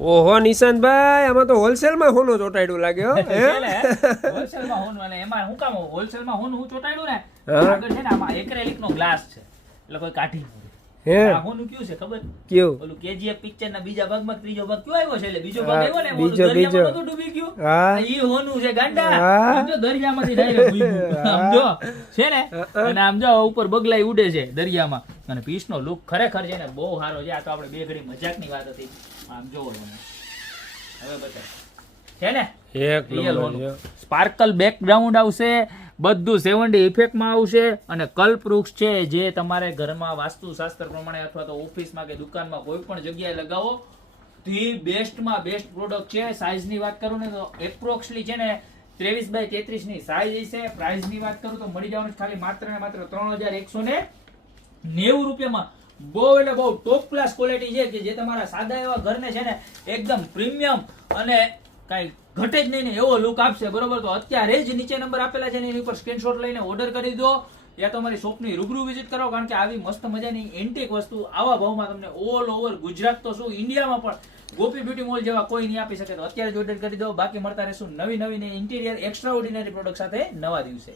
ઓહો નિશાંતભાઈ, આમાં તો હોલસેલમાં હોનું ચોટાડ્યું લાગે હો. હોલસેલમાં હોનું અને એમાં હું કામ હોલસેલમાં હોનું હું ચોટાડ્યું ને હા. આગળ છે ને આમાં એક્રેલિક નો ગ્લાસ છે એટલે કોઈ કાઢી ન દે. હે આ હોનું કયું છે ખબર? કેવું? ઓલું કેજીએફ પિક્ચર ના બીજા ભાગમાં ત્રીજો ભાગ કયો આવ્યો છે એટલે બીજો ભાગ હા, આવ્યો ને બીજો, દરિયામાં બીજો. નહોતું ડૂબી ગયું. હા. ઈ હોનું છે ગાંડા. હા. આમ જો દરિયામાંથી direct ડૂબ્યું. આમ જો છે ને અને આમ જો ઉપર બગલાઈ ઉડે છે દરિયામાં અને પીસ નો લુક ખરેખર છે ને બહુ સારો છે. આ તો આપણે બે ઘડી મજાકની વાત હતી. આમ જોવો તમે હવે બતાવ છે ને એક રિયલ નંબર હોનું છે. સ્પાર્કલ બેકગ્રાઉન્ડ આવશે, બધું 7D ઇફેક્ટમાં આવશે અને કલ્પવૃક્ષ છે જે તમારે ઘરમાં વાસ્તુશાસ્ત્ર પ્રમાણે અથવા તો ઓફિસમાં કે દુકાનમાં કોઈ પણ જગ્યાએ લગાવો ધી બેસ્ટમાં બેસ્ટ પ્રોડક્ટ છે. સાઇઝની વાત કરું ને તો એપ્રોક્સલી છે ને 23x33 ની સાઇઝ છે. પ્રાઇસની વાત કરું તો મળી જવાનું છે ખાલી માત્ર ને માત્ર 3190 રૂપિયામાં. બહુ એટલે બહુ ટોપ ક્લાસ ક્વોલિટી છે કે જે તમારા સાદા એવા ઘરને છે ને એકદમ પ્રીમિયમ અને કાંઈ ઘટે જ નહીં ને એવો લુક આપશે. બરોબર, તો અત્યારે જ નીચે નંબર આપેલા છે ને એની ઉપર સ્ક્રીનશોટ લઈને ઓર્ડર કરી દો યા તમારી શોપની રૂબરૂ વિઝિટ કરો, કારણ કે આવી મસ્ત મજાની એન્ટિક વસ્તુ આવા ભાવમાં તમને ઓલ ઓવર ગુજરાત તો શું ઇન્ડિયામાં પણ ગોપી બ્યુટી મોલ જેવા કોઈ નહીં આપી શકે. તો અત્યારે જ ઓર્ડર કરી દો. બાકી મળતા રહેશું નવી નવી ઇન્ટિરિયર એક્સ્ટ્રા ઓર્ડિનરી પ્રોડક્ટ સાથે નવા દિવસે.